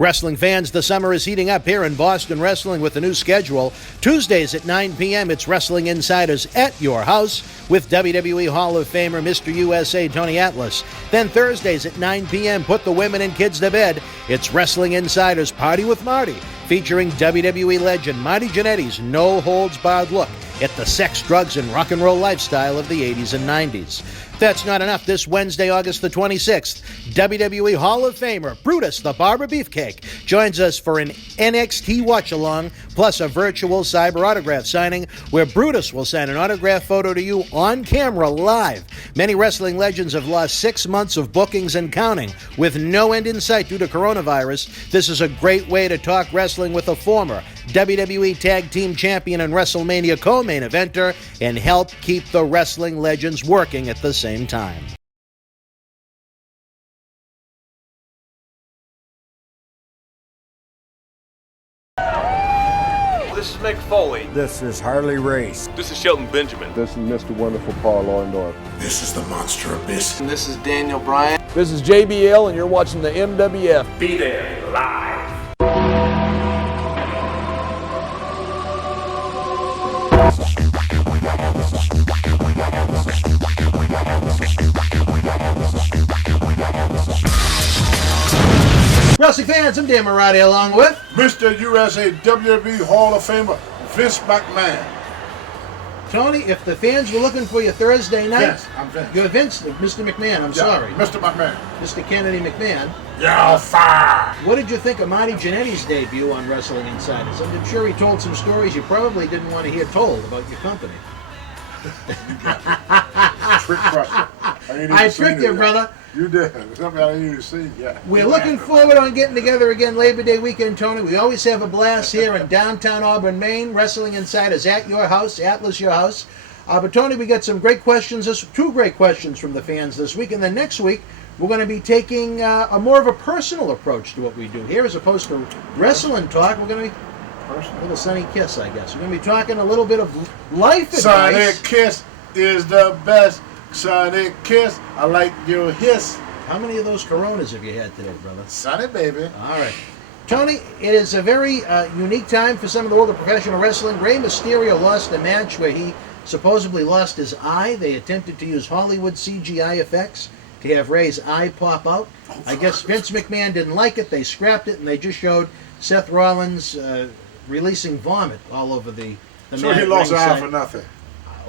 Wrestling fans, the summer is heating up here in Boston Wrestling with a new schedule. Tuesdays at 9 p.m., it's Wrestling Insiders at your house with WWE Hall of Famer Mr. USA Tony Atlas. Then Thursdays at 9 p.m., put the women and kids to bed. It's Wrestling Insiders Party with Marty, featuring WWE legend Marty Jannetty's no-holds-barred look at the sex, drugs, and rock and roll lifestyle of the 80s and 90s. That's not enough. This Wednesday, August the 26th, WWE Hall of Famer Brutus, the Barber Beefcake, joins us for an NXT watch-along, plus a virtual cyber autograph signing where Brutus will sign an autograph photo to you on camera live. Many wrestling legends have lost 6 months of bookings and counting with no end in sight due to coronavirus. This is a great way to talk wrestling with a former WWE Tag Team Champion and WrestleMania co-main eventer and help keep the wrestling legends working at the same time. This is Mick Foley. This is Harley Race. This is Shelton Benjamin. This is Mr. Wonderful Karl Orndorff. This is the Monster Abyss. And this is Daniel Bryan. This is JBL, and you're watching the MWF. Be there live. Wrestling fans, I'm Dan Marati along with Mr. USA WWE Hall of Famer, Vince McMahon. Tony. If the fans were looking for you Thursday night, Yes, I'm Vince. You're Vince, Mr. McMahon, I'm sorry. Mr. McMahon. Mr. Kennedy McMahon. You're fire. What did you think of Marty Jannetty's debut on Wrestling Insiders? I'm sure he told some stories you probably didn't want to hear told about your company. Trick question. I tricked you, brother. You did. Something I didn't even see. Yeah. We're looking forward on getting together again Labor Day weekend, Tony. We always have a blast here in downtown Auburn, Maine. Wrestling Insiders at your house, Atlas your house. But Tony, we got some great questions, two great questions from the fans this week. And then next week, we're going to be taking a more of a personal approach to what we do here as opposed to wrestling talk. We're going to be a little Sunny Kiss, I guess. We're going to be talking a little bit of life advice. Sonic Kiss is the best. Sonic Kiss, I like your hiss. How many of those Coronas have you had today, brother? Sonic, baby. All right. Tony, it is a very unique time for some of the older professional wrestling. Rey Mysterio lost a match where he supposedly lost his eye. They attempted to use Hollywood CGI effects to have Rey's eye pop out. I guess Vince McMahon didn't like it. They scrapped it, and they just showed Seth Rollins releasing vomit all over the So he lost his eye for nothing.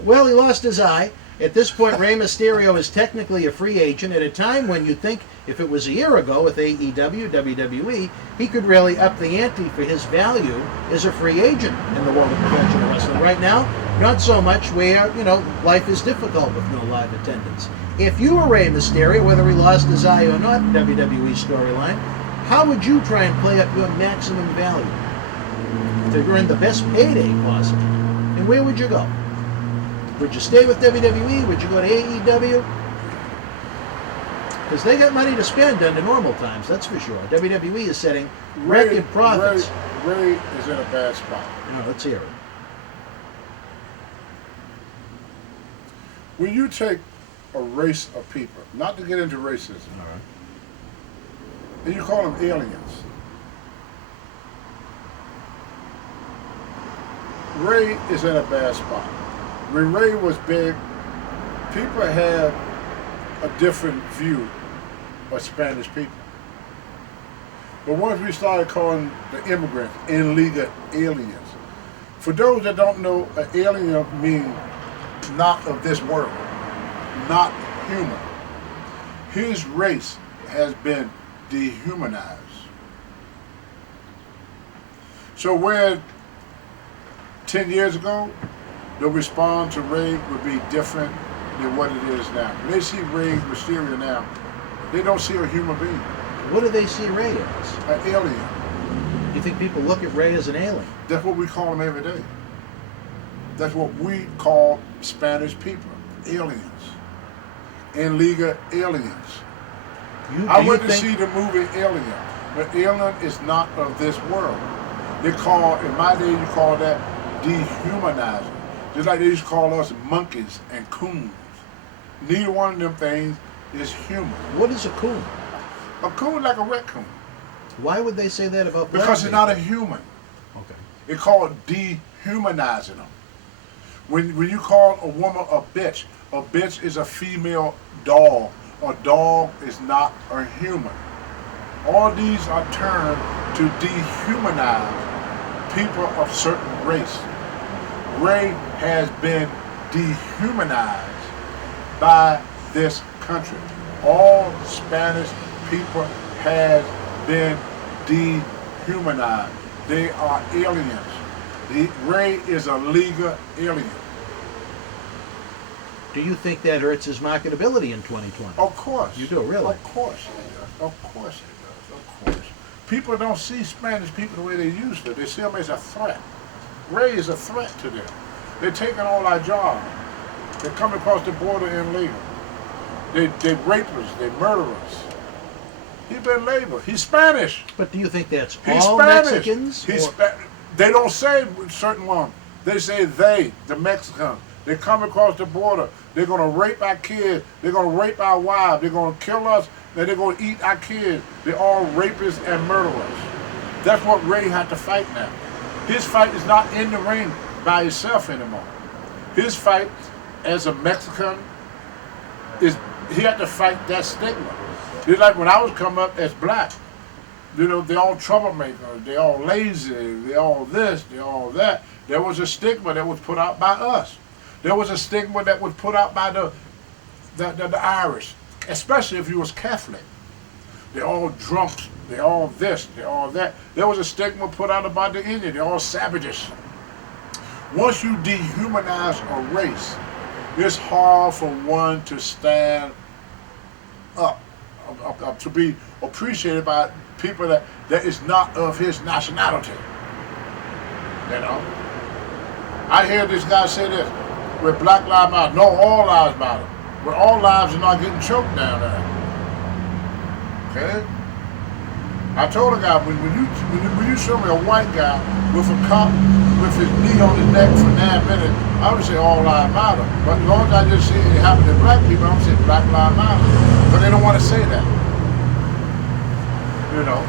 Well, he lost his eye. At this point, Rey Mysterio is technically a free agent at a time when you'd think if it was a year ago with AEW, WWE, he could really up the ante for his value as a free agent in the world of professional wrestling. Right now, not so much where, life is difficult with no live attendance. If you were Rey Mysterio, whether he lost his eye or not, WWE storyline, how would you try and play up your maximum value to earn the best payday possible? And where would you go? Would you stay with WWE? Would you go to AEW? Because they got money to spend under normal times, that's for sure. WWE is setting record profits. Ray is in a bad spot. Now, let's hear it. When you take a race of people, not to get into racism, All right. and you call them aliens, Ray is in a bad spot. When Ray was big, people had a different view of Spanish people. But once we started calling the immigrants illegal aliens, for those that don't know, an alien means not of this world, not human. His race has been dehumanized. So where 10 years ago, the response to Ray would be different than what it is now. When they see Rey Mysterio now, they don't see a human being. What do they see Rey as? An alien. Do you think people look at Rey as an alien? That's what we call them every day. That's what we call Spanish people, aliens. Illegal aliens. I went to see the movie Alien, but Alien is not of this world. They call, in my day, you call that dehumanizing. Just like they used to call us monkeys and coons. Neither one of them things is human. What is a coon? A coon like a raccoon. Why would they say that about black Because he's people? not a human. Okay. It's called dehumanizing them. When you call a woman a bitch is a female dog. A dog is not a human. All these are terms to dehumanize people of certain race. Rey has been dehumanized by this country. All Spanish people have been dehumanized. They are aliens. Rey is a legal alien. Do you think that hurts his marketability in 2020? Of course. You do, really? Of course it does. Of course it does. Of course. People don't see Spanish people the way they used to. They see them as a threat. Rey is a threat to them. They're taking all our jobs. They're coming across the border illegal. They rape us. They murder us. He's been labor. He's Spanish. But do you think that's He's all Spanish. Mexicans? He's or- They don't say certain ones. They say they, the Mexicans. They come across the border. They're going to rape our kids. They're going to rape our wives. They're going to kill us. Then they're going to eat our kids. They're all rapists and murderers. That's what Rey had to fight now. His fight is not in the ring by himself anymore. His fight as a Mexican is he had to fight that stigma. It's like when I was coming up as black. You know, they're all troublemakers, they're all lazy, they're all this, they're all that. There was a stigma that was put out by us. There was a stigma that was put out by the Irish, especially if you was Catholic. They're all drunks, they're all this, they're all that. There was a stigma put out about the Indian, they're all savages. Once you dehumanize a race, it's hard for one to stand up to be appreciated by people that is not of his nationality. You know? I hear this guy say this, with Black Lives Matter. No, all lives matter. But all lives are not getting choked down there. Okay? I told a guy, when you show me a white guy with a cop with his knee on his neck for 9 minutes, I would say all lives matter. But as long as I just see it happen to black people, I'm saying Black Lives Matter. But they don't want to say that. You know?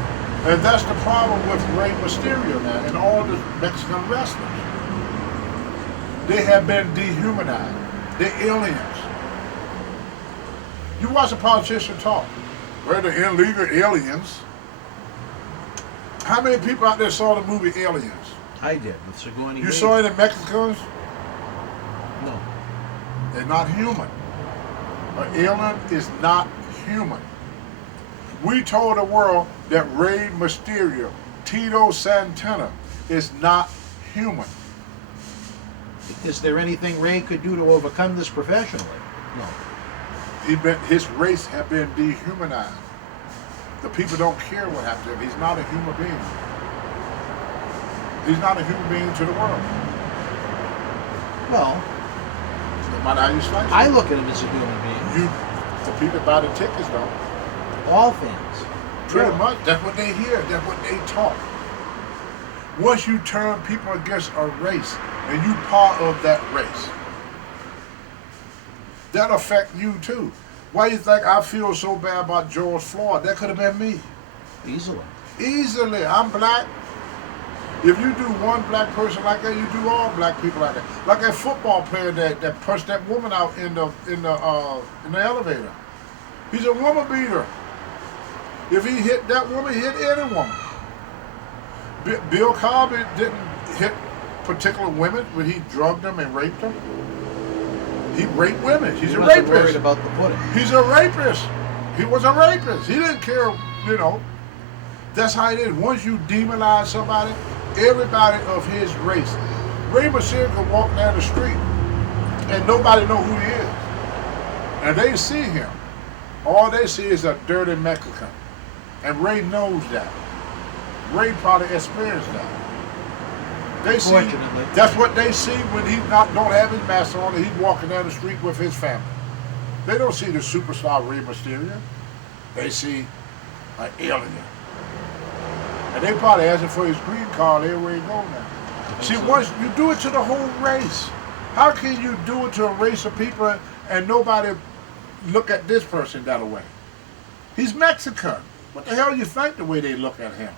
And that's the problem with Rey Mysterio now and all the Mexican wrestlers. They have been dehumanized. They're aliens. You watch a politician talk. We're the illegal aliens. How many people out there saw the movie Aliens? I did, with Sigourney You Weaver. saw any Mexicans? No. They're not human. An alien is not human. We told the world that Rey Mysterio, Tito Santana, is not human. Is there anything Rey could do to overcome this professionally? No. His race have been dehumanized. The people don't care what happened to him. He's not a human being. He's not a human being to the world. Well, No matter how you slice it. I look at him as a human being. The people buy the tickets though. All fans. Pretty Yeah. much. That's what they hear. That's what they talk. Once you turn people against a race and you part of that race, that affect you too. Why you think I feel so bad about George Floyd? That could have been me. Easily. Easily. I'm black. If you do one black person like that, you do all black people like that. Like that football player that punched that woman out in the elevator. He's a woman beater. If he hit that woman, he hit any woman. Bill Cosby didn't hit particular women when he drugged them and raped them. He raped women. He's a Wasn't worried rapist. about the pudding. He's a rapist. He was a rapist. He didn't care, you know. That's how it is. Once you demonize somebody, everybody of his race. Rey Mysterio can walk down the street and nobody know who he is. And they see him. All they see is a dirty Mexican. And Rey knows that. Rey probably experienced that. They see, Fortunately. that's what they see when he don't have his mask on and he's walking down the street with his family. They don't see the superstar Rey Mysterio. They see an alien. And they probably asking for his green card everywhere he go now. See, once you do it to the whole race, how can you do it to a race of people and nobody look at this person that way? He's Mexican. What the hell do you think the way they look at him?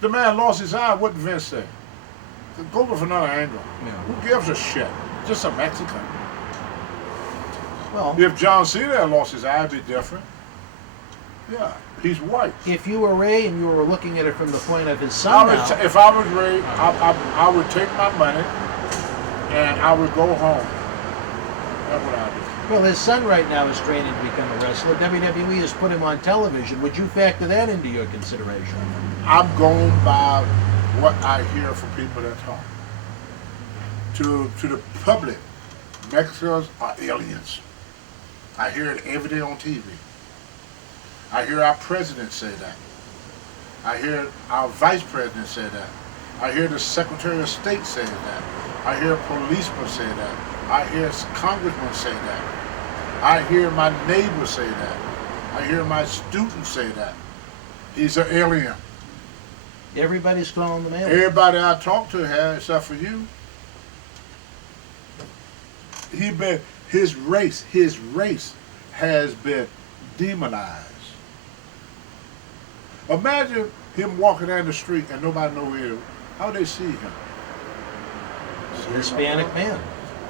The man lost his eye. What did Vince say? Go with another angle. Yeah. Who gives a shit? Just a Mexican. Well, If John Cena had lost his eye, it'd be different. Yeah, he's white. if you were Ray and you were looking at it from the point of his son now, If I was Ray, I would take my money and I would go home. That's what I do. well, his son right now is training to become a wrestler. WWE has put him on television. Would you factor that into your consideration? I'm going by what I hear from people that talk. To the public, Mexicans are aliens. I hear it every day on TV. I hear our president say that. I hear our vice president say that. I hear the Secretary of State say that. I hear policemen say that. I hear congressmen say that. I hear my neighbors say that. I hear my students say that. He's an alien. Everybody's calling them aliens. Everybody I talk to has, except for you. His race has been demonized. Imagine him walking down the street and nobody know who he is. How they see him? Hispanic man.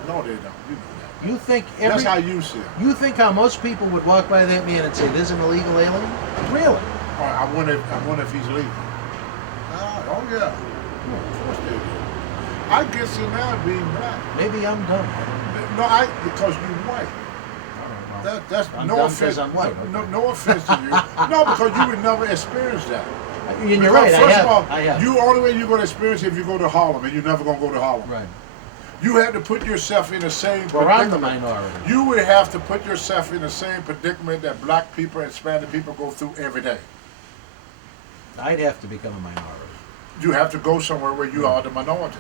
No, they don't. You know that. You think That's how you see him. You think how most people would walk by that man and say, "There's an illegal alien"? Really? All right, I wonder if he's legal. Oh yeah. Of course they do. I guess you're now being black. Maybe I'm dumb. No, because you're white. That's I'm no dumb offense. 'cause I'm white. No offense to you. No, because you would never experience that. And you're Because right. First of all, I have. you only way you're going to experience it if you go to Harlem, and you're never going to go to Harlem. Right. You have to put yourself in the same Well, I'm the predicament. minority. You would have to put yourself in the same predicament that black people and Hispanic people go through every day. I'd have to become a minority. You have to go somewhere where you are the minority.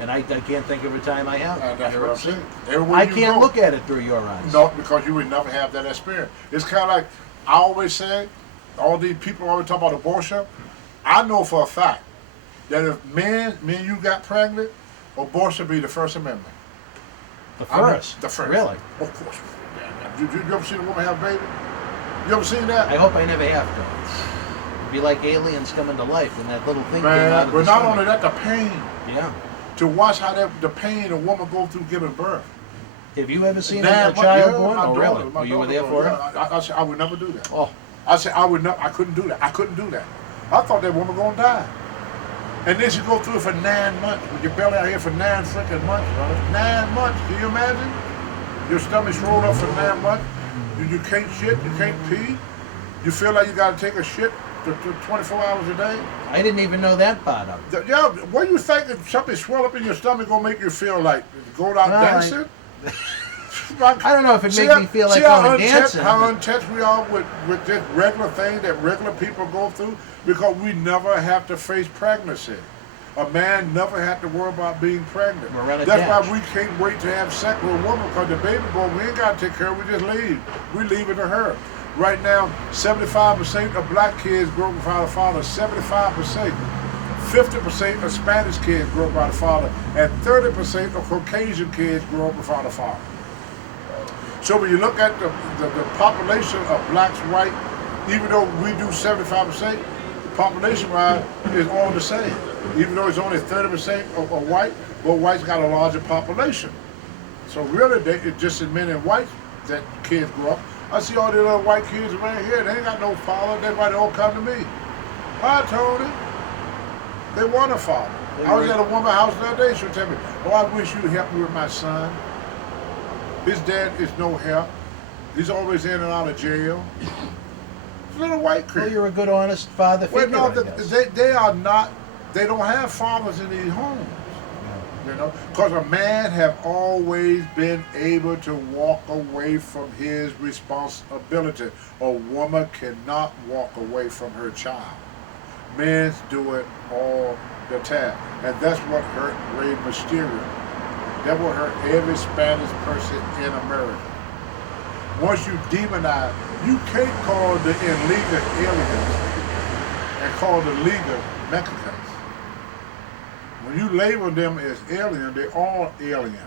And I can't think of a time I have. And that's You're what I'm upset. saying. Everywhere I you can't go- look at it through your eyes. No, because you would never have that experience. It's kind of like, I always say, all these people always talk about abortion. I know for a fact that if me and you got pregnant, abortion would be the First Amendment. The first. The first. Really? Of course. You ever seen a woman have a baby? You ever seen that? I hope I never have to. It'd be like aliens coming to life when that little thing came out Man, of but the not stomach. only that, the pain. Yeah. To watch how the pain a woman go through giving birth. Have you ever seen Damn, a child yeah, born? my Oh, daughter- really? my Were you daughter there for born. it? Yeah, I said I would never do that. Oh, I said I couldn't do that. I couldn't do that. I thought that woman gonna die. And then she go through it for 9 months with your belly out here for 9 freaking months, brother. 9 months. Can you imagine? Your stomach's rolled up for 9 months. You can't shit. You can't pee. You feel like you gotta take a shit 24 hours a day. I didn't even know that part of it. Yeah. What do you think if something swell up in your stomach gonna make you feel like going out Well, dancing? I don't know if it makes me feel like going dancing. How intense we are with this regular thing that regular people go through because we never have to face pregnancy. A man never had to worry about being pregnant. We're unattached. That's why we can't wait to have sex with a woman because the baby boy, we ain't got to take care of it, we just leave. We leave it to her. Right now, 75% of black kids grow up without a father, 75%. 50% of Spanish kids grow up without a father, and 30% of Caucasian kids grow up without a father. So when you look at the population of blacks, white, even though we do 75%, population-wise is all the same. Even though it's only 30% of white, but whites got a larger population. So really, it's just as many whites that kids grow up. I see all the little white kids around here, they ain't got no father, that's why they all come to me. Hi, Tony. They want a father. I was at a woman's house the other day, she would tell me, oh, I wish you'd help me with my son. His dad is no help. He's always in and out of jail. It's a little white kid. Well, you're a good, honest father figure, Well, no, I guess. they are not, they don't have fathers in these homes. You know, because a man have always been able to walk away from his responsibility. A woman cannot walk away from her child. Men do it all the time. And that's what hurt Rey Mysterio. That will hurt every Spanish person in America. Once you demonize, you can't call the illegal aliens and call the legal Mexicans. When you label them as aliens, they're all aliens.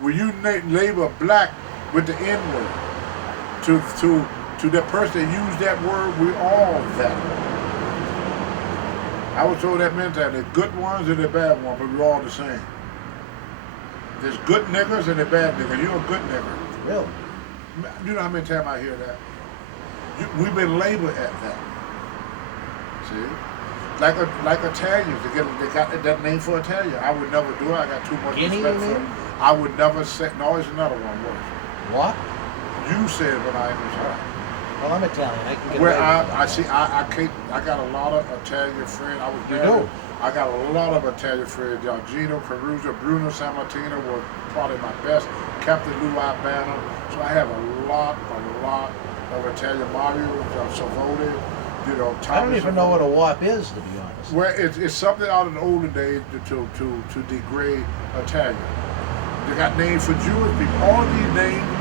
When you label black with the N-word, to the person that used that word, we all that. I was told that many times, there's good ones and there's bad ones, but we're all the same. There's good niggers and there's bad niggers. You're a good nigger. Really? You know how many times I hear that? We've been labeled at that. See? Like Italians, they got that name for Italian. I would never do it. I got too much respect for it. I would never say, no, it's another one worse. What? You said what I was heard. Well, I'm Italian. I can get Where away with it. I see, I got a lot of Italian friends. I was married. I got a lot of Italian friends. Gino Caruso, Bruno Sammartino was probably my best. Captain Lou Albano. So I have a lot of Italian Mario, Savoni, Thomas. I don't even know what a WAP is, to be honest. Well, it's something out in the olden days to degrade Italian. They got names for Jewish people. All these names.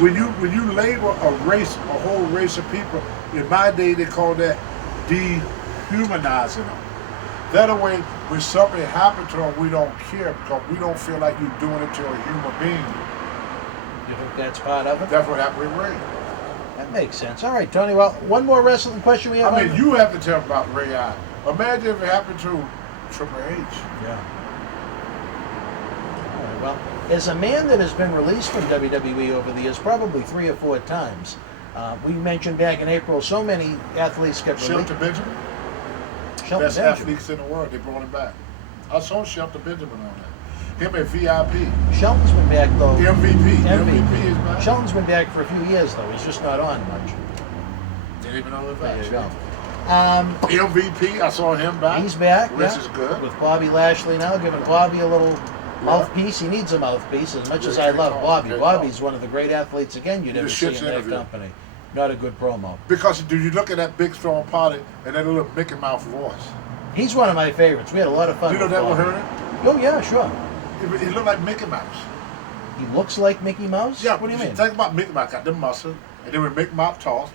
When you label a race, a whole race of people, in my day they call that dehumanizing them. That way, when something happened to them, we don't care because we don't feel like you're doing it to a human being. You think that's part of it? That's what happened with Ray. That makes sense. All right, Tony. Well, one more wrestling question we have. I mean, you have to tell about Ray I. Imagine if it happened to Triple H. Yeah. All right, well, as a man that has been released from WWE over the years, probably 3 or 4 times, we mentioned back in April, so many athletes kept released. Shelton Benjamin? Best athletes in the world. They brought him back. I saw Shelton Benjamin on that. Him at VIP. Shelton's been back, though. MVP. MVP is back. Shelton's been back for a few years, though. He's just not on much. Didn't even know There you that. go. MVP, I saw him back. He's back. Which yeah, is good. With Bobby Lashley now, giving Bobby a little mouthpiece. He needs a mouthpiece. As much as I love Bobby, Bobby's one of the great athletes, again, you'd ever see in that company. Not a good promo. Because do you look at that big strong party and that little Mickey Mouse voice? He's one of my favorites. We had a lot of fun. You know with that Bobby. one heard it? Oh, yeah, sure. He looked like Mickey Mouse. He looks like Mickey Mouse? Yeah, What do you mean? Think about Mickey Mouse, got them muscles, and then when Mickey Mouse talks,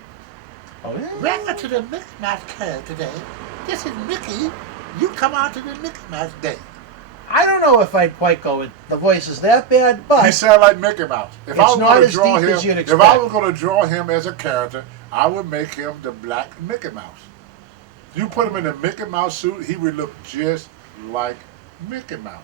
Oh, yeah? welcome to the Mickey Mouse Club today. This is Mickey. You come out to the Mickey Mouse Day. I don't know if I'd quite go with the voice is that bad, but He sound like Mickey Mouse. If I it's was not going to as draw deep him, as you'd if I expect. was going to draw him as a character, I would make him the black Mickey Mouse. You put him in a Mickey Mouse suit, he would look just like Mickey Mouse.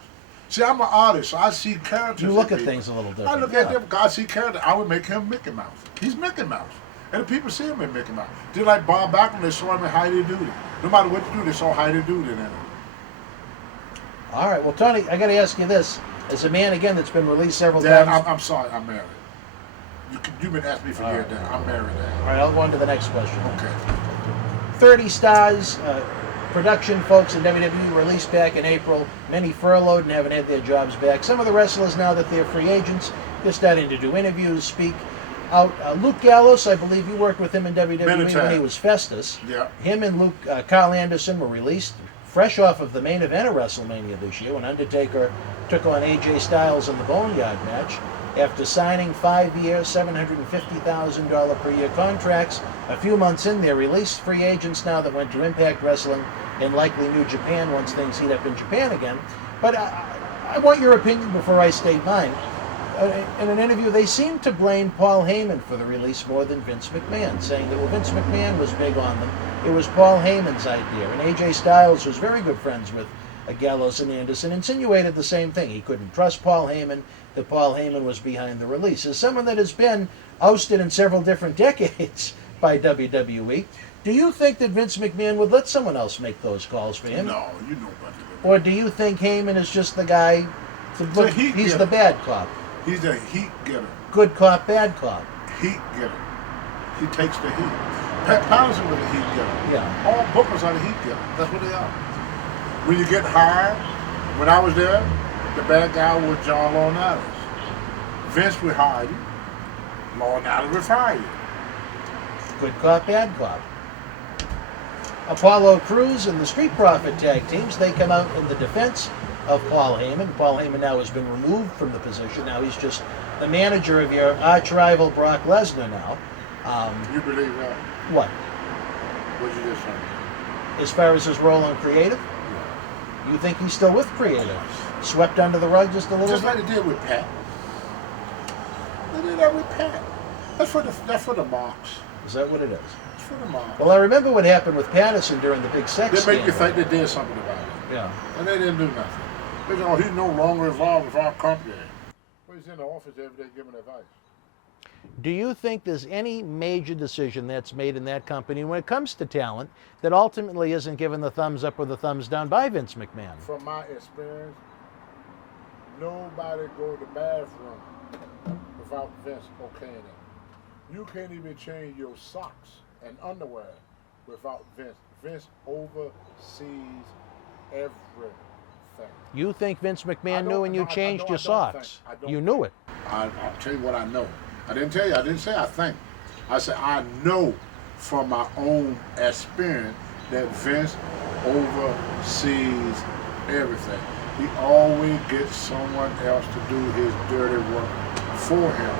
See, I'm an artist, so I see characters. you look in at people. things a little different. I look at them, I see characters. I would make him Mickey Mouse. He's Mickey Mouse. And the people see him in Mickey Mouse. Just like Bob Backlund, they saw him in Heidi Doody. No matter what you do, they saw Heidi Doody in him. All right, well, Tony, I got to ask you this. As a man, again, that's been released several Dad, times. I'm sorry, I'm married. You've been asking me for years, Dad. I'm married, Dad. All right, I'll go on to the next question. Okay. 30 stars, production folks in WWE released back in April. Many furloughed and haven't had their jobs back. Some of the wrestlers, now that they're free agents, they're starting to do interviews, speak out. Luke Gallows, I believe you worked with him in WWE when he was Festus. Yeah. Him and Karl Anderson were released fresh off of the main event of WrestleMania this year when Undertaker took on AJ Styles in the Boneyard match. After signing 5-year, $750,000 per year contracts, a few months in, they're released free agents now that went to Impact Wrestling and likely New Japan once things heat up in Japan again. But I want your opinion before I state mine. In an interview, they seem to blame Paul Heyman for the release more than Vince McMahon, saying that, well, Vince McMahon was big on them. It was Paul Heyman's idea. And AJ Styles was very good friends with Gallows and Anderson, insinuated the same thing. He couldn't trust Paul Heyman, that Paul Heyman was behind the release. As someone that has been ousted in several different decades by WWE, do you think that Vince McMahon would let someone else make those calls for him? No, you know about it. Or do you think Heyman is just the guy, he's the bad cop? He's a heat getter. Good cop, bad cop. Heat getter. He takes the heat. Pat Patterson was a heat getter. Yeah. All bookers are the heat getter. That's what they are. When you get hired, when I was there, the bad guy was John Laurinaitis. Vince would hire you. Laurinaitis would fire you. Good cop, bad cop. Apollo Crews and the Street Profit tag teams, they come out in the defense of Paul Heyman. Paul Heyman now has been removed from the position. Now he's just the manager of your arch rival Brock Lesnar now. You believe that? What? What you just said? As far as his role on creative? Yeah. You think he's still with creative? Swept under the rug just a little Just bit? like they did with Pat. They did that with Pat. That's for the marks. Is that what it is? It's for the marks. Well, I remember what happened with Patterson during the big sex They make you scandal. think they did something about it. Yeah. And they didn't do nothing. They said, oh, he's no longer involved with our company. Well, he's in the office every day giving advice. Do you think there's any major decision that's made in that company when it comes to talent that ultimately isn't given the thumbs up or the thumbs down by Vince McMahon? From my experience, nobody go to the bathroom without Vince okaying it. You can't even change your socks and underwear without Vince. Vince oversees everything. You think Vince I McMahon don't- knew when you no, I changed don't your think- socks? I don't You knew it. I'll tell you what I know. I didn't tell you. I didn't say I think. I said I know from my own experience that Vince oversees everything. He always gets someone else to do his dirty work for him.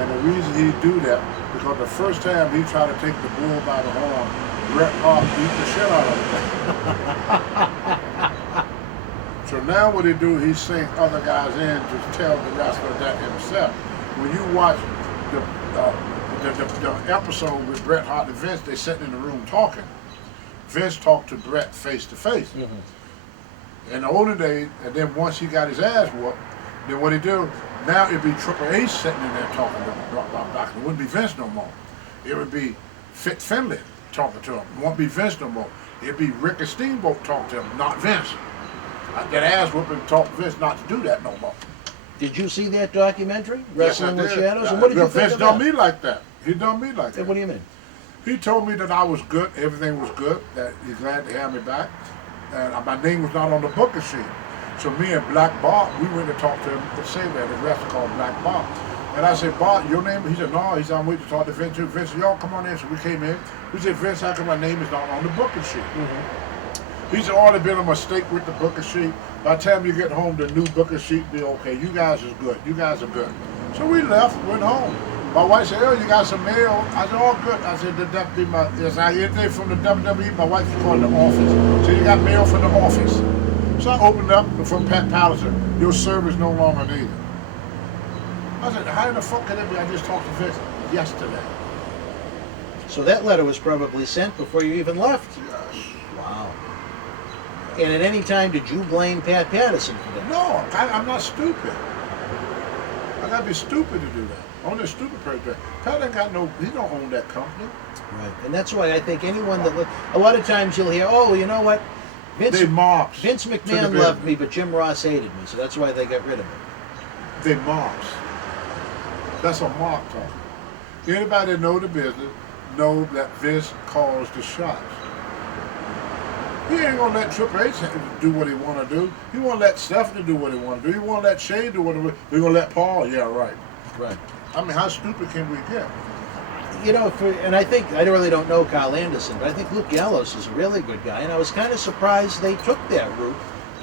And the reason he do that, because the first time he tried to take the bull by the horn, Bret Hart beat the shit out of him. So now what he do, he sing other guys in to tell the wrestler that himself. When you watch the episode with Bret Hart and Vince, they sitting in the room talking. Vince talked to Bret face to face. In the older days, and then once he got his ass whooped, then what he do, now it'd be Triple H sitting in there talking to him. It wouldn't be Vince no more. It would be Fit Finlay talking to him. It won't be Vince no more. It'd be Ricky Steamboat talking to him, not Vince. That ass whooping taught Vince not to do that no more. Did you see that documentary, Wrestling with Yes, I did. Shadows? And what did you think Vince of done that? me like that. He done me like that. What do you mean? He told me that I was good, everything was good, that he's glad to have me back. And my name was not on the booking sheet. So me and Black Bob, we went to talk to him at the same way, the wrestler called Black Bob. And I said, Bob, your name? He said, no. He said, I'm waiting to talk to Vince. Vince said, y'all come on in. So we came in. We said, Vince, how come my name is not on the booking sheet? He said, oh, there's been a mistake with the booking sheet. By the time you get home, the new booking sheet will be okay. You guys is good. You guys are good. So we left, went home. My wife said, oh, you got some mail? I said, oh, good. I said, that be my, yes, I get anything from the WWE. My wife is calling the office. So you got mail from the office. So I opened up from Pat Patterson. Your service no longer needed. I said, how the fuck can it be? I just talked to Vince yesterday. So that letter was probably sent before you even left. Yes. Wow. And at any time did you blame Pat Patterson for that? No, I'm not stupid. I gotta be stupid to do that. Only a stupid person. Pat ain't got no, he don't own that company. Right. And that's why I think anyone that, a lot of times you'll hear, oh, you know what? They mobs. Vince to the McMahon business. loved me, but Jim Ross hated me, so that's why they got rid of me. They mobs. That's a mob talk. Anybody that know the business know that Vince calls the shots. He ain't gonna let Triple H do what he wanna do. He won't let Stephanie do what he wanna do. He won't let Shane do what he wanna do. He gonna let Paul, yeah, right. Right. I mean, how stupid can we get? You know, and I think, I really don't know Karl Anderson, but I think Luke Gallows is a really good guy, and I was kind of surprised they took that route,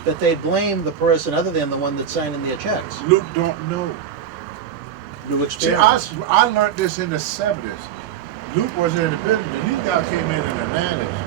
that they blamed the person other than the one that's signing their checks. Luke don't know. New See, experience. I learned this in the 70s. Luke wasn't in the business. These guys came in the 90s.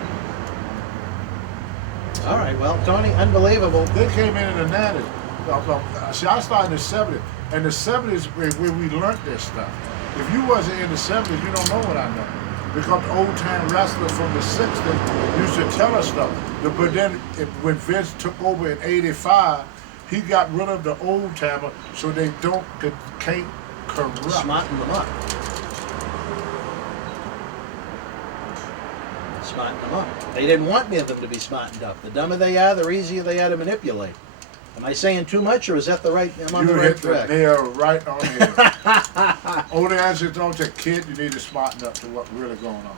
All right, well, Tony, unbelievable. They came in the 90s. See, I started in the 70s. And the 70s where we learned this stuff. If you wasn't in the 70s, you don't know what I know. Because the old-time wrestlers from the 60s used to tell us stuff. But then when Vince took over in 85, he got rid of the old-timer so they can't corrupt. Smarten them up. Smarten them up. They didn't want any of them to be smartened up. The dumber they are, the easier they are to manipulate. Am I saying too much, or is that the right? I'm on You the right hit the track. nail right on the head. Only answer is don't say, kid, you need to smarten up to what's really going on.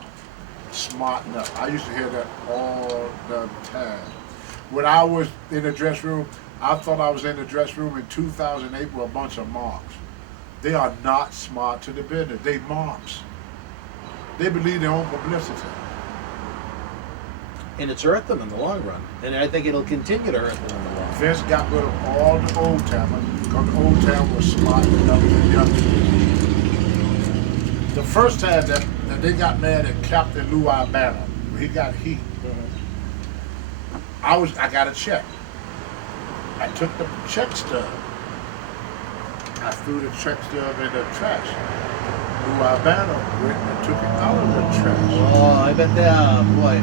Smarten up. I used to hear that all the time. When I was in the dress room, I thought I was in the dress room in 2008 with a bunch of moms. They are not smart to the business. They moms. They believe their own publicity. And it's hurt them in the long run. And I think it'll continue to hurt them in the long run. Vince got rid of all the old timers because the old timer was smart enough than young. The first time that they got mad at Captain Lou Albano, he got heat. I got a check. I took the check stub. I threw the check stub in the trash. who Albano went and took it out of the trash. Oh, I bet that, boy.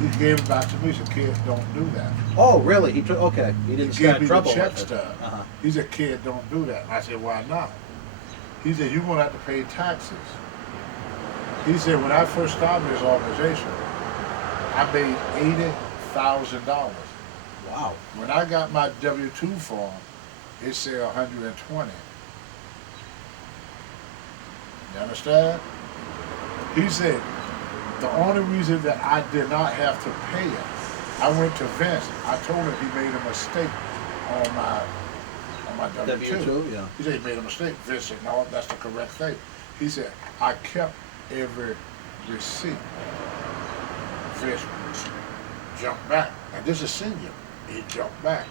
He gave it back to me. He said, "Kid, don't do that." Oh, really? He took. Okay, he didn't He gave start me trouble the check with it. stub. Uh-huh. He said, "Kid, don't do that." I said, "Why not?" He said, "You're gonna have to pay taxes." He said, "When I first started this organization, I made $80,000. Wow. When I got my W-2 form, it said 120. You understand?" He said, "The only reason that I did not have to pay it, I went to Vince. I told him he made a mistake on my W-2. W-2, yeah. He said he made a mistake. Vince said, no, that's the correct thing. He said, I kept every receipt." Vince jumped back. Now this is senior. He jumped back.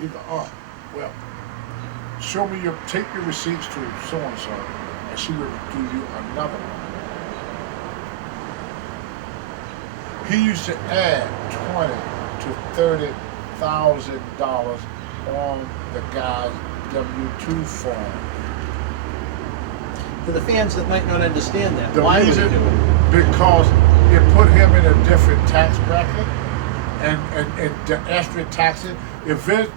He go, "Oh, well, take your receipts to so-and-so, and she will do you another one." He used to add $20,000 to $30,000 on the guy's W-2 form. For the fans that might not understand that, The why would he reason, do it? because it put him in a different tax bracket, and the extra taxes. If Vince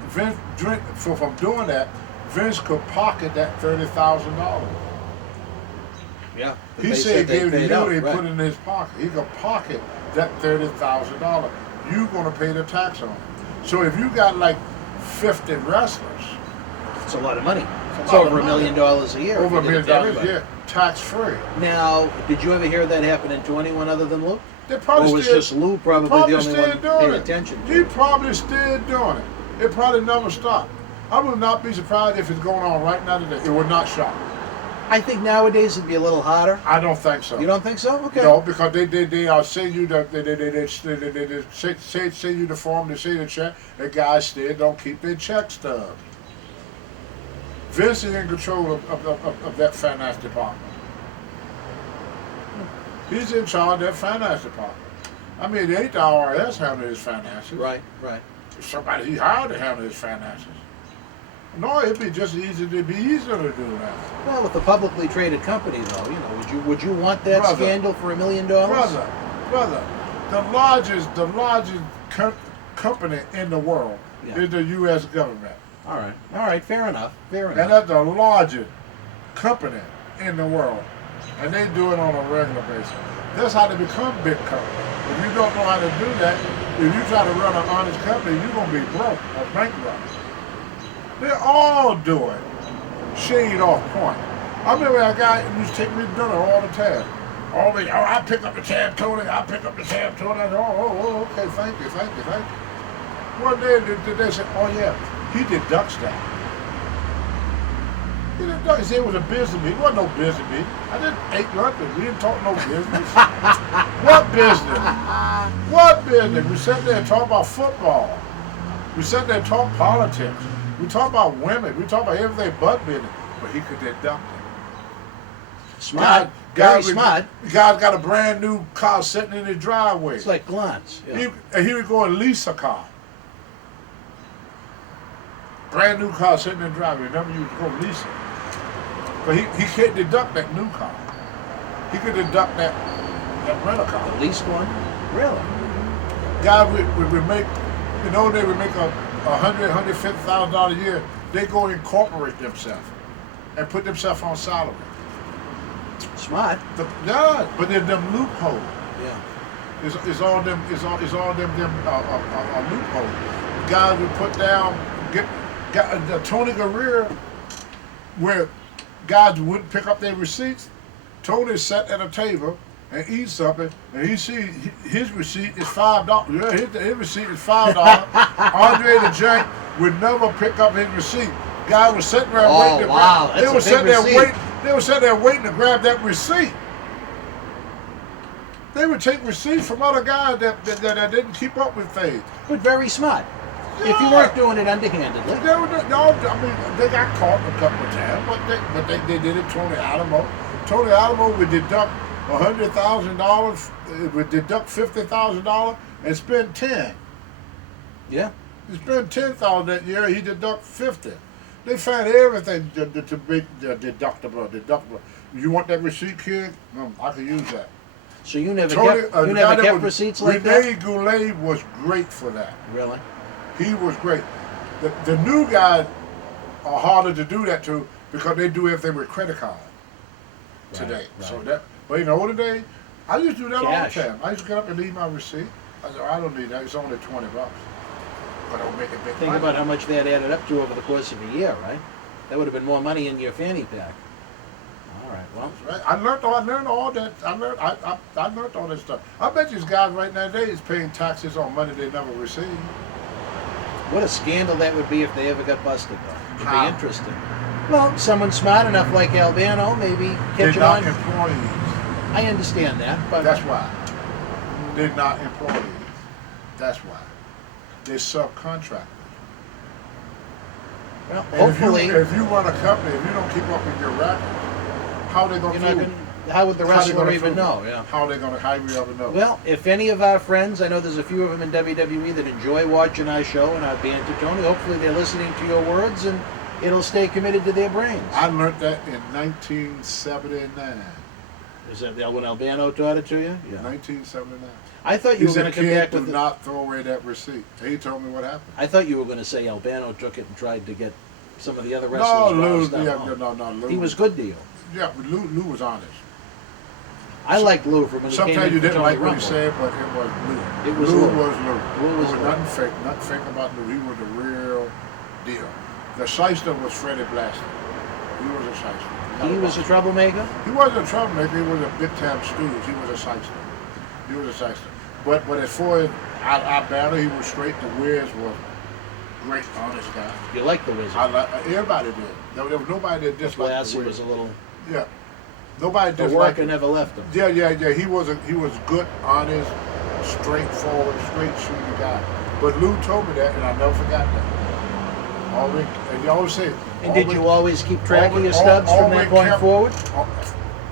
from doing that, Vince could pocket that $30,000. Yeah. He They said they he gave paid you, out, he right. put it in his pocket. He could pocket that $30,000. You're gonna pay the tax on it. So if you got like 50 wrestlers, It's a lot of money. It's lot of over $1 million a year. over if $1 you did million it to everybody. a year, tax free. Now, did you ever hear that happening to anyone other than Lou? They probably Or was still, just Lou probably the only still one doing paying it. attention to He it? probably still doing it. It probably never stopped. I would not be surprised if it's going on right now today. It would not shock. I think nowadays it'd be a little harder. I don't think so. You don't think so? Okay. No, because they send you the send you the form, they send you the check. The guys still don't keep their check stubs. Vince is in control of that finance department. He's in charge of that finance department. I mean, it ain't the IRS handling his finances. Right, right. It's somebody he hired to handle his finances. No, it'd be just easier to do that. Well, with a publicly traded company, though, you know, would you want that Brother. scandal for $1 million? Brother, the largest company in the world is the U.S. government. All right, fair enough, And that's the largest company in the world. And they do it on a regular basis. That's how they become big companies. If you don't know how to do that, if you try to run an honest company, you're going to be broke or bankrupt. They all do it. Shade off point. I remember a guy who used to take me to dinner all the time. Always, "Oh, I pick up the tab, Tony. I pick up the tab, Tony." I said, oh, okay, thank you. One day they said, "Oh yeah, he deducts that." He said it was a business meeting. It wasn't no business meeting. I didn't ate lunch. We didn't talk no business. What business? What business? We sat there and talked about football. We sat there and talked politics. We talk about women. We talk about everything but business. But he could deduct it. Smart, very smart. Guy's got a brand new car sitting in his driveway. It's like glance. Yeah. He would go and lease a car. Brand new car sitting in the driveway. Remember, you would go lease it. But he can't deduct that new car. He could deduct that rental car. At least one? Really? Guys would make, they would make $150,000 a year. They go and incorporate themselves and put themselves on salary. Smart. But there's them loopholes. Yeah. It's all them loopholes. Guys would put down, got Tony Guerrero, where guys wouldn't pick up their receipts. Tony sat at a table and eat something, and he see his receipt is $5. Yeah, his receipt is $5. Andre the Giant would never pick up his receipt. Guy was sitting there waiting. Wow, They were sitting there waiting. They were sitting there waiting to grab that receipt. They would take receipts from other guys that didn't keep up with things. But very smart. If you Yeah. weren't doing it underhandedly. They were, no, I mean, they got caught a couple of times, but they did it. Tony Alamo. Tony Alamo would deduct $100,000, would deduct $50,000 and spend 10. Yeah. He spent $10,000 that year. He deduct 50. They found everything to make deductible. You want that receipt, kid? No, I can use that. So you never Tony, kept, you never kept receipts like that? Rene Goulet was great for that. Really? He was great. The new guys are harder to do that to because they do everything with credit card today. Right. So that, but in the older days, I used to do that Cash. all the time. I used to get up and leave my receipt. I said, I don't need that. It's only $20. But I'll make it big Think money. about how much that added up to over the course of a year, right? That would have been more money in your fanny pack. All right, well. Right? I learned all that. I learned all that stuff. I bet these guys right nowadays paying taxes on money they never received. What a scandal that would be if they ever got busted, though. It'd How? be interesting. Well, someone smart enough like Albano, maybe They're catch it not on. employees. I understand that, but That's why. They're not employees. That's why. They're subcontractors. well, And hopefully, if you run a company, if you don't keep up with your records, how are they going you're to not prove? gonna, how would the How they wrestler gonna even prove know? it? Yeah. How will you ever know? Well, if any of our friends, I know there's a few of them in WWE that enjoy watching our show and our banter, Tony, hopefully they're listening to your words and it'll stay committed to their brains. I learned that in 1979. Is that when Albano taught it to you? Yeah. 1979. I thought you were going to come back do with not throw away that receipt. He told me what happened. I thought you were going to say Albano took it and tried to get some of the other No, wrestlers. Lou, roused up. yeah, Oh. no, Lou. He was good to you. Yeah, but Lou was honest. I liked Lou from when he came in Sometimes you for didn't Tony like what Rumble. he said, but it was Lou. It was Lou. Lou. Was Lou. Lou was There Lou. nothing fake about Lou. He was the real deal. The shyster was Freddie Blaster. He was a shyster. He was a troublemaker? He wasn't a troublemaker. He was a big time stooge. He was a shyster. He was a shyster. But as far as our battle, he was straight. The Wiz was great, honest guy. You liked the Wizard. Everybody did. There was nobody that disliked Blassie the Wiz. was a little... Yeah. Nobody The disliked worker him. never left him. Yeah. He was good, honest, straightforward, straight shooting guy. But Lou told me that, and I never forgot that. Always, and you always say. And did you always keep track of your stubs from that point forward?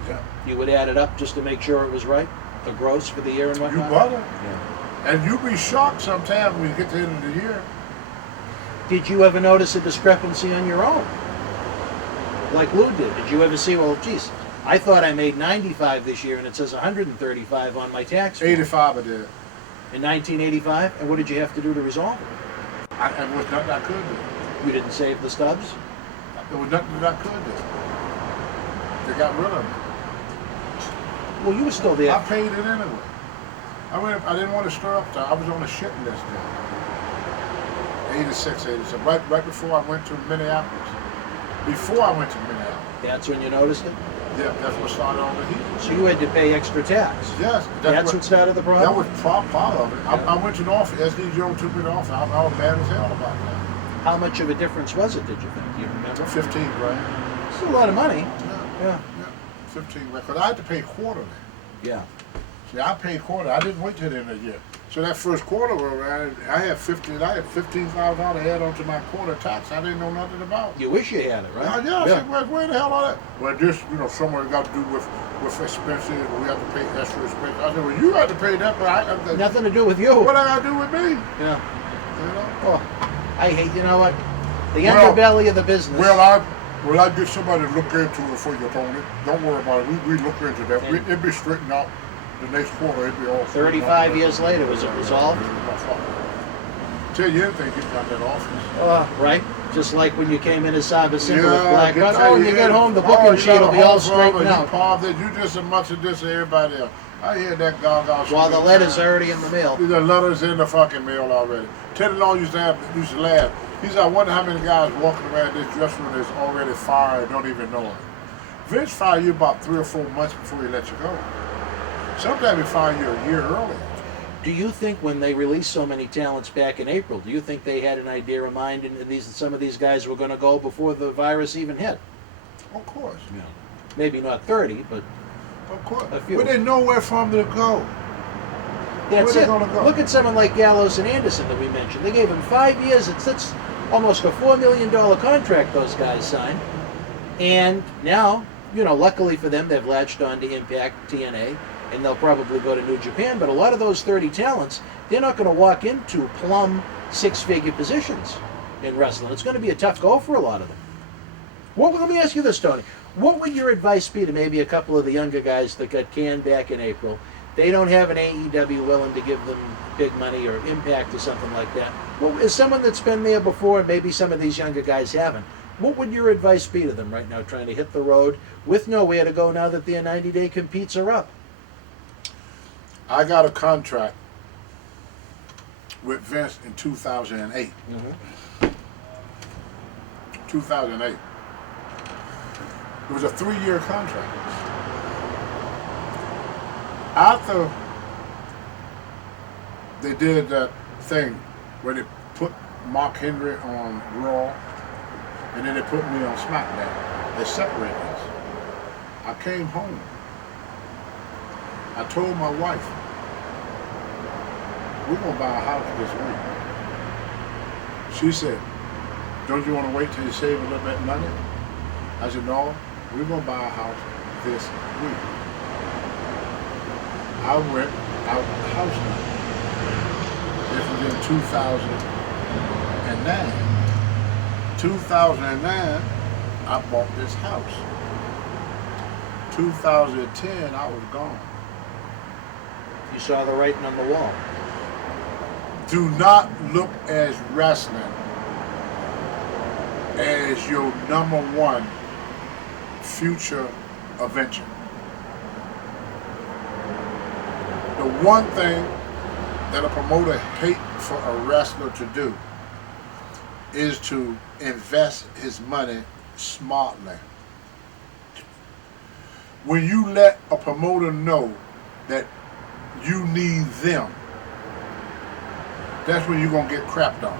Yeah. You would add it up just to make sure it was right? The gross for the year and You whatnot? better. Yeah. And you'd be shocked sometimes when you get to the end of the year. Did you ever notice a discrepancy on your own? Like Lou did. Did you ever see, well, geez, I thought I made 95 this year and it says 135 on my tax form. 85 I did. In 1985? And what did you have to do to resolve it? And there was nothing I could do. You didn't save the stubs? There was nothing that I could do. They got rid of me. Well, you were still there. I paid it anyway. I didn't want to stir up time. I was on the shit list then. 86, 87. Right before I went to Minneapolis. Before I went to Minneapolis. That's when you noticed it? Yeah, that's what started on the heat. So you had to pay extra tax? Yes. That's what started the problem? That was part of it. Yeah. I went to the office. SD Joe took me to the office. I was mad as hell about that. How much of a difference was it, did you think? Do you remember? 15 grand. It's a lot of money. Yeah. 15 grand. Because I had to pay quarterly. Yeah. See, I paid quarter. I didn't wait till the end of the year. So that first quarter, I had $15,000 add onto my quarter tax. I didn't know nothing about. You wish you had it, right? Yeah, I said, where the hell are that? Well, this, somewhere got to do with expenses. We have to pay extra expenses. I said, well, you had to pay that, but Nothing to do with you. what I got to do with me? Yeah. You know? Oh, I hate, you know what? The Well, underbelly of the business. Well, I get somebody to look into it for your opponent. Don't worry about it. We look into that. And- It'll be straightened out. The next quarter, it'll be all 35 years later, was it resolved? Tell you anything, you got that office. Right? Just like when you came in as Cyber Single with I Black can Gun. tell Oh, when you get home, the booking you sheet got will a be all whole problem, straightened out. You palmed it. You just as much as this as everybody else. I hear that gaga. While the letter's already in the mail. The letter's in the fucking mail already. Teddy Long used to laugh. He said, I wonder how many guys walking around this dressing room that's already fired and don't even know it. Vince fired you about 3 or 4 months before he let you go. Sometimes he fired you a year earlier. Do you think when they released so many talents back in April, do you think they had an idea in mind and some of these guys were going to go before the virus even hit? Of course. Yeah. Maybe not 30, but Of course. A few. But there's nowhere for them to go. that's Where it. they gonna go? Look at someone like Gallows and Anderson that we mentioned. They gave him 5 years. It's almost a $4 million contract those guys signed. And now, luckily for them, they've latched on to Impact, TNA, and they'll probably go to New Japan. But a lot of those 30 talents, they're not going to walk into plumb six-figure positions in wrestling. It's going to be a tough go for a lot of them. Well, let me ask you this, Tony. What would your advice be to maybe a couple of the younger guys that got canned back in April? They don't have an AEW willing to give them big money or Impact or something like that. Well, as someone that's been there before, maybe some of these younger guys haven't, what would your advice be to them right now trying to hit the road with nowhere to go now that their 90-day competes are up? I got a contract with Vince in 2008. 2008. It was a 3-year contract. After they did that thing where they put Mark Henry on Raw and then they put me on SmackDown, they separated us. I came home. I told my wife, we're going to buy a house this week. She said, don't you want to wait till you save a little bit of money? I said, no, we're going to buy a house this week. I went out house hunting. This was in 2009. 2009, I bought this house. 2010, I was gone. You saw the writing on the wall. Do not look at wrestling as your number one future adventure. The one thing that a promoter hates for a wrestler to do is to invest his money smartly. When you let a promoter know that you need them, that's when you're going to get crapped on.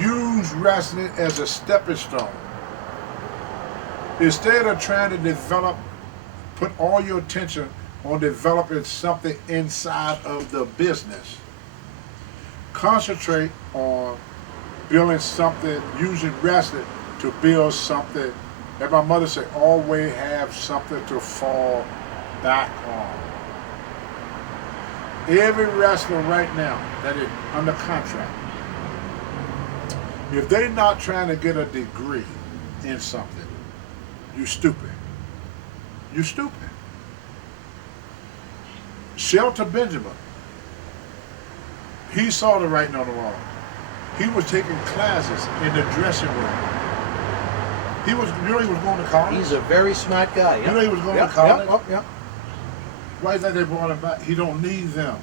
Use wrestling as a stepping stone. Instead of trying to put all your attention on developing something inside of the business. Concentrate on building something, using wrestling to build something. And my mother said, always have something to fall back on. Every wrestler right now that is under contract, if they're not trying to get a degree in something, you're stupid. You're stupid. Shelton Benjamin, he saw the writing on the wall. He was taking classes in the dressing room. He was going to college. He's a very smart guy. Yep. He was going to college. Yep. Why is that they brought him back? He don't need them.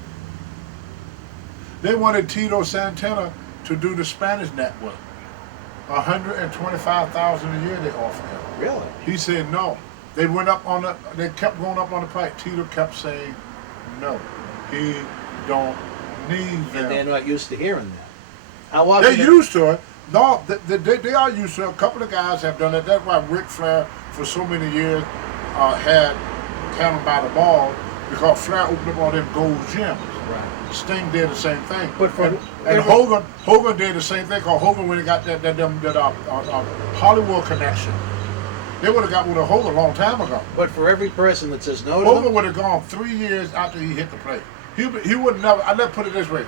They wanted Tito Santana to do the Spanish network. $125,000 a year they offered him. Really? He said no. They kept going up on the pipe. Tito kept saying no. He don't need them. And they're not used to hearing that. How often? They're used to it. No, they are used to it. A couple of guys have done it. That's why Ric Flair for so many years had him by the ball, because Flair opened up all them gold gyms. Right. Sting did the same thing. But Hogan did the same thing, because Hogan, when he got that Hollywood connection, they would have got with a Hogan a long time ago. But for every person that says no to Hogan them, would have gone 3 years after he hit the plate. He would never. Let's put it this way: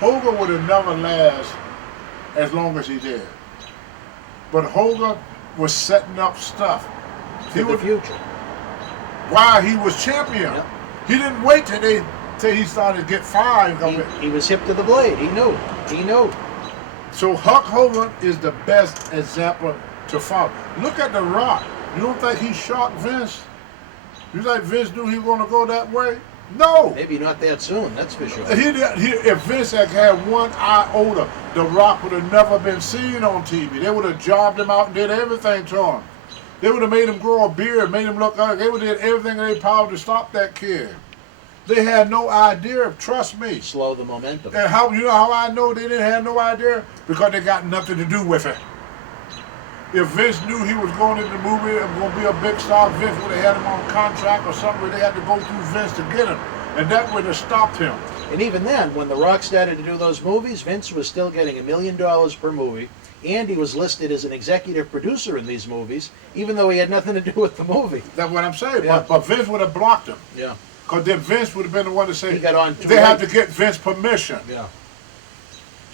Hogan would have never last as long as he did. But Hogan was setting up stuff. for the future. While he was champion, Yep. he didn't wait till he started to get fired. He was hip to the blade. He knew. So Hulk Hogan is the best example to follow. Look at The Rock. You don't think he shocked Vince? You think Vince knew he was going to go that way? No. Maybe not that soon, that's for sure. If Vince had one iota, The Rock would have never been seen on TV. They would have jobbed him out and did everything to him. They would have made him grow a beard, made him look like they would have did everything in their power to stop that kid. They had no idea, trust me. Slow the momentum. And how you know how I know they didn't have no idea? Because they got nothing to do with it. If Vince knew he was going into the movie and going to be a big star, Vince would have had him on contract or something where they had to go through Vince to get him. And that would have stopped him. And even then, when The Rock started to do those movies, Vince was still getting $1 million per movie, and he was listed as an executive producer in these movies, even though he had nothing to do with the movie. That's what I'm saying. Yeah. But Vince would have blocked him. Yeah. Because then Vince would have been the one to say, He got on too they have late. to get Vince permission. Yeah.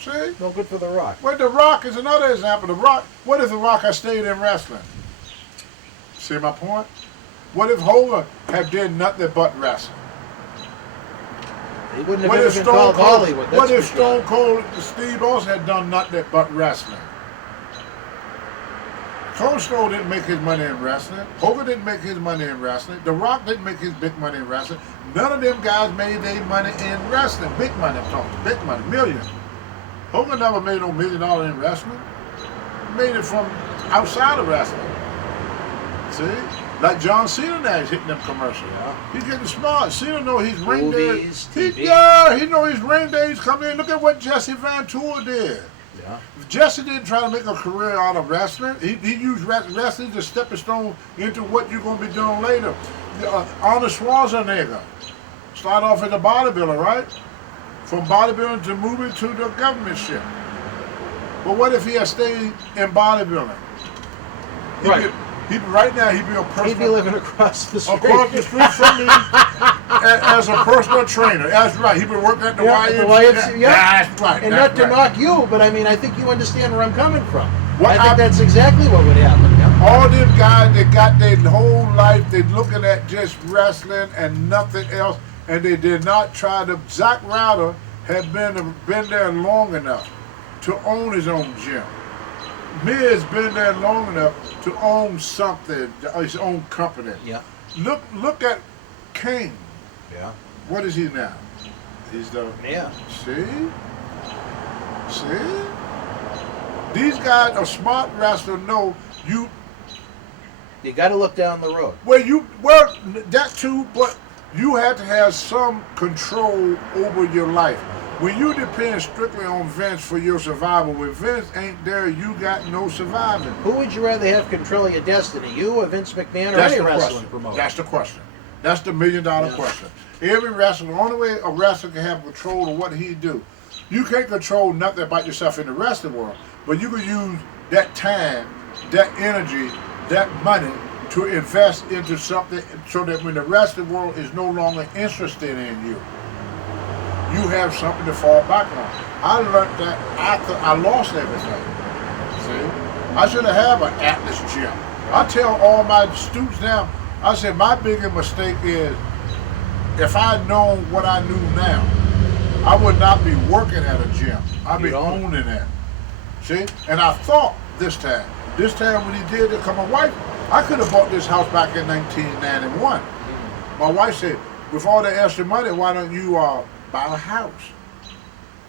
See? No good for The Rock. Well, The Rock is another example. The Rock. What if The Rock had stayed in wrestling? See my point? What if Hogan had did nothing but wrestling? He wouldn't have ever been called Hollywood. What if Stone Cold Steve Austin had done nothing but wrestling? Cold Stone didn't make his money in wrestling. Hogan didn't make his money in wrestling. The Rock didn't make his big money in wrestling. None of them guys made their money in wrestling. Big money, I'm talking. Big money, millions. Hogan never made no $1 million in wrestling. He made it from outside of wrestling. See? Like John Cena now, he's hitting them commercials. Yeah. He's getting smart. Cena know he's ring days. He know his ring days coming in. Look at what Jesse Van Tour did. Yeah. Jesse didn't try to make a career out of wrestling. He used wrestling as a stepping stone into what you're going to be doing later. Arnold Schwarzenegger started off as a bodybuilder, right? From bodybuilding to moving to the government ship. But what if he had stayed in bodybuilding? Right. Right now, he'd be a personal. He'd be living across the street. Across the street from me as a personal trainer. That's right. He'd been working at the YMCA. Yeah. That's right. And that's not to knock you, but I mean, I think you understand where I'm coming from. I think that's exactly what would happen. Yeah? All them guys that got their whole life, they looking at just wrestling and nothing else, and they did not try to. Zack Ryder had been there long enough to own his own gym. Miz been there long enough to own something, his own company. Yeah. Look at Kane. Yeah. What is he now? He's the. Yeah. See? These guys are smart wrestlers. Know you. You got to look down the road. Well, that too, but you have to have some control over your life. When you depend strictly on Vince for your survival, when Vince ain't there, you got no surviving. Who would you rather have control of your destiny, you or Vince McMahon, or any wrestling promoter? That's the question. That's the $1 million question. Every wrestler, the only way a wrestler can have control of what he do. You can't control nothing about yourself in the wrestling world, but you can use that time, that energy, that money to invest into something so that when the wrestling world is no longer interested in you, you have something to fall back on. I learned that after I lost everything. See? I should have an Atlas gym. I tell all my students now, I said my biggest mistake is if I had known what I knew now, I would not be working at a gym. I'd be owning it. See? And I thought this time when he did it, because my wife, I could have bought this house back in 1991. My wife said, with all the extra money, why don't you buy a house?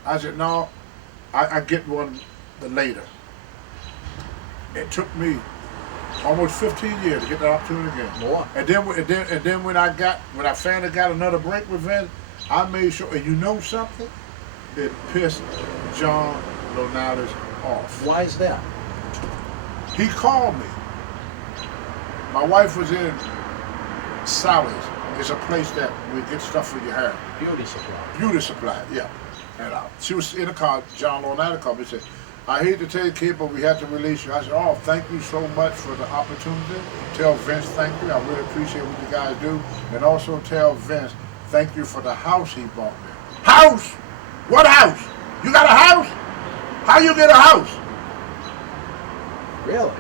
I said, no, I get one later. It took me almost 15 years to get the opportunity again. More. And then when I finally got another break with Vince, I made sure, and you know something? It pissed John Laurinaitis off. Why is that? He called me. My wife was in Sally's. It's a place that we get stuff for your hair. Beauty supply. Beauty supply, yeah. And she was in the car. John Laurinaitis called me and said, I hate to tell you, kid, but we had to release you. I said, oh, thank you so much for the opportunity. Tell Vince thank you. I really appreciate what you guys do. And also tell Vince thank you for the house he bought me. House? What house? You got a house? How you get a house? Really?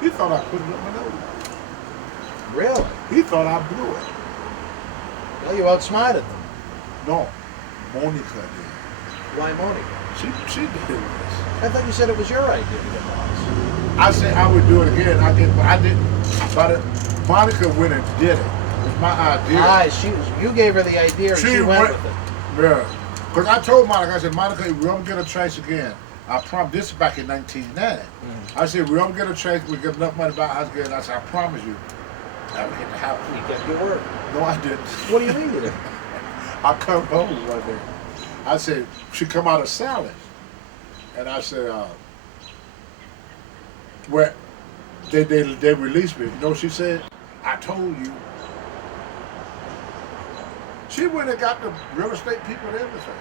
He thought I put it up my nose. Really? He thought I blew it. Well, you outsmarted them. No, Monica did. Why Monica? She did this. I thought you said it was your idea to get the house. I said I would do it again. I didn't. But Monica went and did it. It was my idea. You gave her the idea and she went with it. Yeah. Because I told Monica, I said, Monica, we're going to get a chance again. I promise. This is back in 1990. I said, we're going to get a chance. We get enough money to buy a house again. I said, I promise you, I will get the house. You kept your word. No, I didn't. What do you mean you didn't? I come home one day. I said, she come out of salad. And I said, well, they released me. You know what she said? I told you. She went and got the real estate people and everything.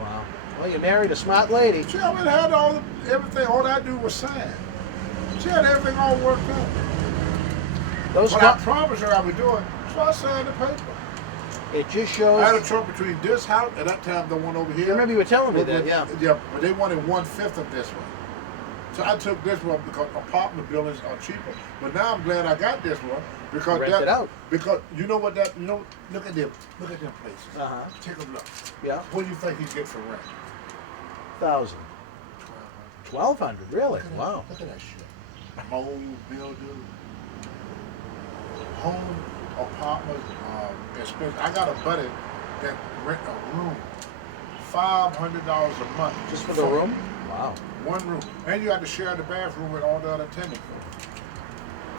Wow. Well, you married a smart lady. She already had everything. All I do was sign. She had everything all worked out. But I promised her I would do it, so I signed the paper. It just I had a shows. truck between this house and that time the one over here. I remember you were telling me that, yeah. Yeah, but they wanted 1/5 of this one. So I took this one because apartment buildings are cheaper. But now I'm glad I got this one because Rent it out. Because you know what that look at them places. Uh-huh. Take a look. Yeah. What do you think he get for rent? 1,000. 1,200, really? Look at that- Wow. Look at that shit. Mold building, home apartments, expensive. I got a buddy that rent a room, $500 a month Just for the room? Wow. One room, and you have to share the bathroom with all the other tenants.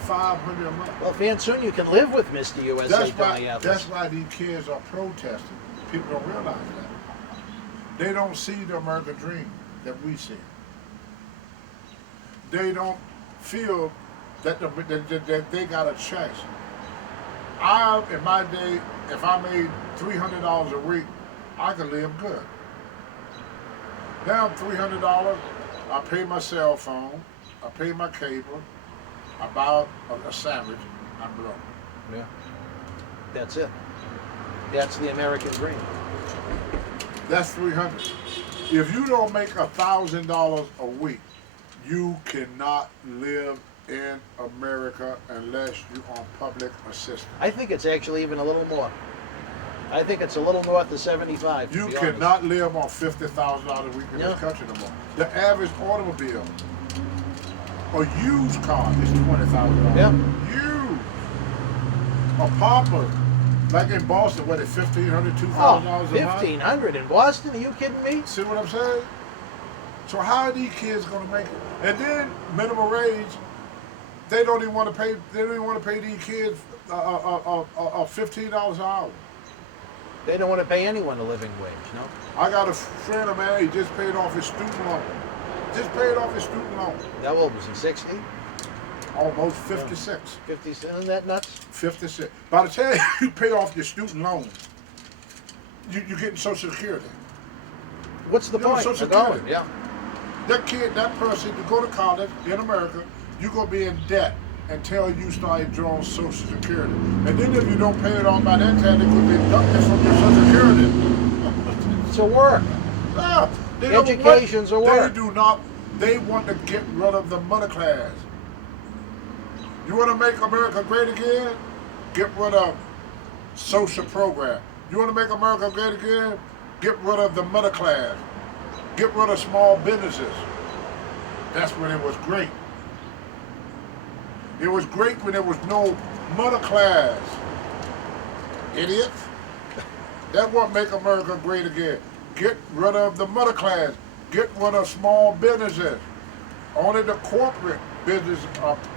$500 a month. Well, fan, soon you can live with Mr. USA, Tony Atlas. That's why these kids are protesting. People don't realize that. They don't see the American dream that we see. They don't feel that that they got a chance. In my day, if I made $300 a week, I could live good. Now $300, I pay my cell phone, I pay my cable, I buy a sandwich, I'm broke. Yeah. That's it. That's the American dream. That's $300. If you don't make $1,000 a week, you cannot live in America unless you're on public assistance. I think it's actually even a little more. I think it's a little north of 75. You to be honest. cannot live on $50,000 a week in this country no more. The average automobile or used car is $20,000. Yeah. Used. Apartment, like in Boston, what is $1,500, $2,000 Oh, a month? 1,500 in Boston? Are you kidding me? See what I'm saying? So how are these kids going to make it? And then minimum wage, they don't even want to pay. They don't even want to pay these kids $15 an hour. They don't want to pay anyone a living wage, no? I got a friend of mine. He just paid off his student loan. Just paid off his student loan. How old was he? 60? Almost 56. 50? Isn't that nuts? 56. By the time you pay off your student loan, you're getting Social Security. What's the You know, point? Social They're going, Security. yeah. That kid, that person, to go to college in America, you're going to be in debt until you start drawing Social Security. And then if you don't pay it off by that time, they could be deducted from your Social Security. It's a work. No, they don't Education's a work. They do not. They want to get rid of the middle class. You want to make America great again? Get rid of social program. You want to make America great again? Get rid of the middle class. Get rid of small businesses. That's when it was great. It was great when there was no middle class. Idiots. That's what make America great again. Get rid of the middle class. Get rid of small businesses. Only the corporate business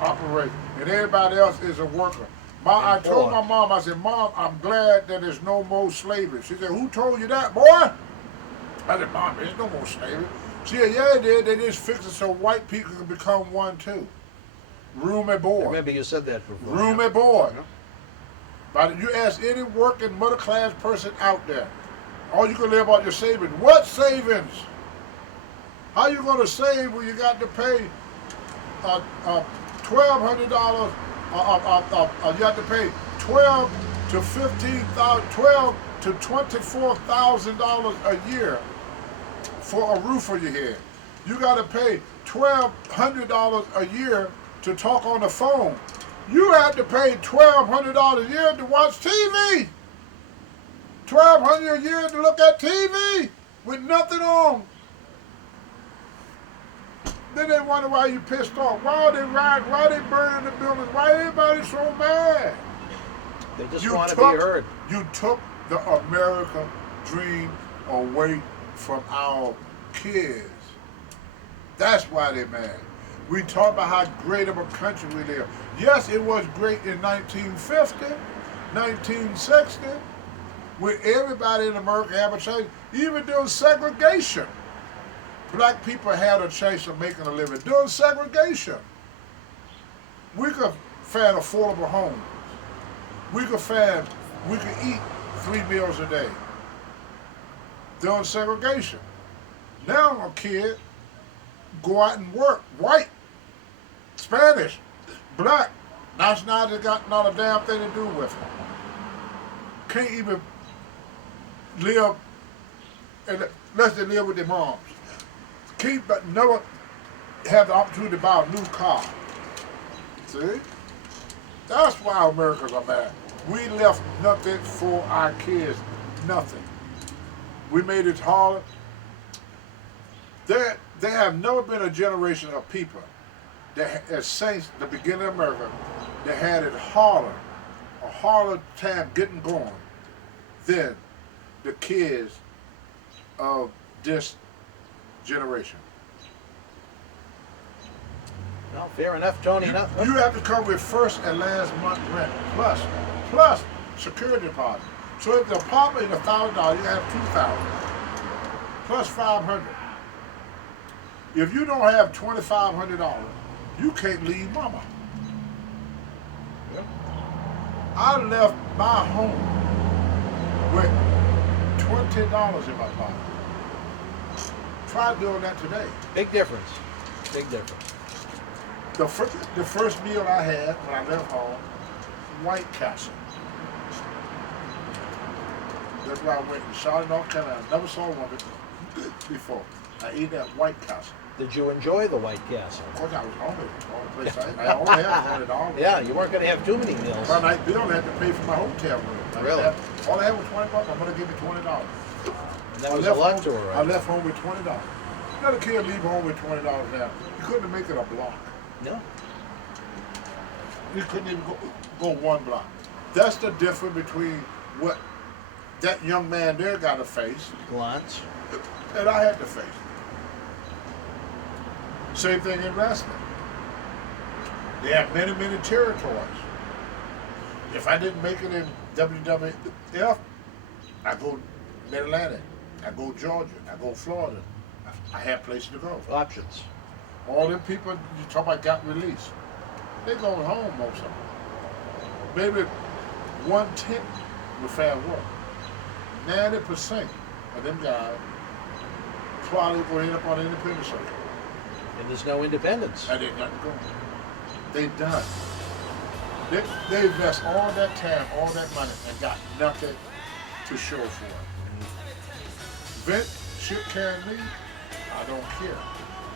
operate, and everybody else is a worker. I told my mom, I said, Mom, I'm glad that there's no more slavery. She said, who told you that, boy? I said, Mom, there's no more slavery. She said, yeah, they did. They just fixed it so white people can become one too. Room and I board. remember you said that before. Room and board. But you ask any working middle class person out there, all you can live on your savings. What savings? How you gonna save when you got to pay $1,200? You have to pay $12,000 to $15,000, $12,000 to $24,000 a year for a roof on your head. You got to pay $1,200 a year to talk on the phone. You have to pay $1,200 a year to watch TV. $1,200 a year to look at TV with nothing on. Then they wonder why you pissed off. Why are they riding? Why are they burning the buildings? Why everybody so mad? They just want to be heard. You took the American dream away from our kids. That's why they're mad. We talk about how great of a country we live. Yes, it was great in 1950, 1960, when everybody in America had a chance, even during segregation. Black people had a chance of making a living. During segregation, we could find affordable homes. We could eat 3 meals a day. During segregation. Now a kid go out and work, white, Spanish, black, nationality got not a damn thing to do with it. Can't even live, and let's just live with their moms. Keep, but never have the opportunity to buy a new car. See? That's why Americans are mad. We left nothing for our kids. Nothing. We made it harder. There have never been a generation of people that, as since the beginning of America, that had it harder, a harder time getting going than the kids of this generation. Well, fair enough, Tony. You have to come with first and last month rent plus security deposit. So if the apartment is $1,000, you have $2,000 plus $500. If you don't have $2,500, you can't leave mama. Yep. I left my home with $20 in my pocket. Try doing that today. Big difference. Big difference. The first meal I had when I left home, White Castle. That's where I went in Charlotte, North Carolina. I never saw one before. I ate that White Castle. Did you enjoy the White Castle? Of course, I was hungry. I only had $20. Yeah, you weren't going to have too many meals. My night bill I had to pay for my hotel room. Really? All I had was $20. I'm going to give me $20. And that was a lot to her, right? I left home with $20. Another kid leave home with $20 now. You couldn't make it a block. No. You couldn't even go one block. That's the difference between what that young man there got to face Lots. and I had to face. Same thing in wrestling. They have many, many territories. If I didn't make it in WWF, I go Mid-Atlantic, I go Georgia, I go Florida. I have places to go. Options. All them people you talk about got released. They going home, most of them. Maybe 1/10 with fair work. 90% of them guys probably going to end up on the independent circuit. And there's no independence. And they're nothing going. They done. They invest all that time, all that money, and got nothing to show for it. Vince should carry me. I don't care.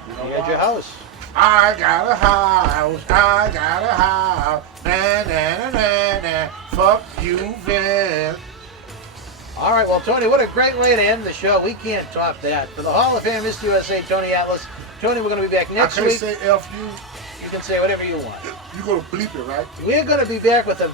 You know You had your house. I got a house. I got a house. Na na na na na. Fuck you, Vince. All right, well, Tony, what a great way to end the show. We can't top that. For the Hall of Fame, Mr. USA, Tony Atlas. Tony, we're going to be back next week. I can't say F you. You can say whatever you want. You're going to bleep it, right? We're going to be back with a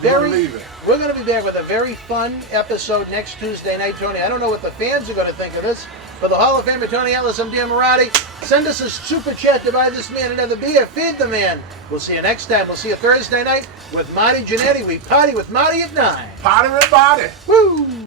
We're going to be back with a very fun episode next Tuesday night, Tony. I don't know what the fans are going to think of this. For the Hall of Fame, Tony Atlas, I'm Dan Marotti. Send us a super chat to buy this man another beer. Feed the man. We'll see you next time. We'll see you Thursday night with Marty Jannetty. We party with Marty at 9. Party with Marty. Woo!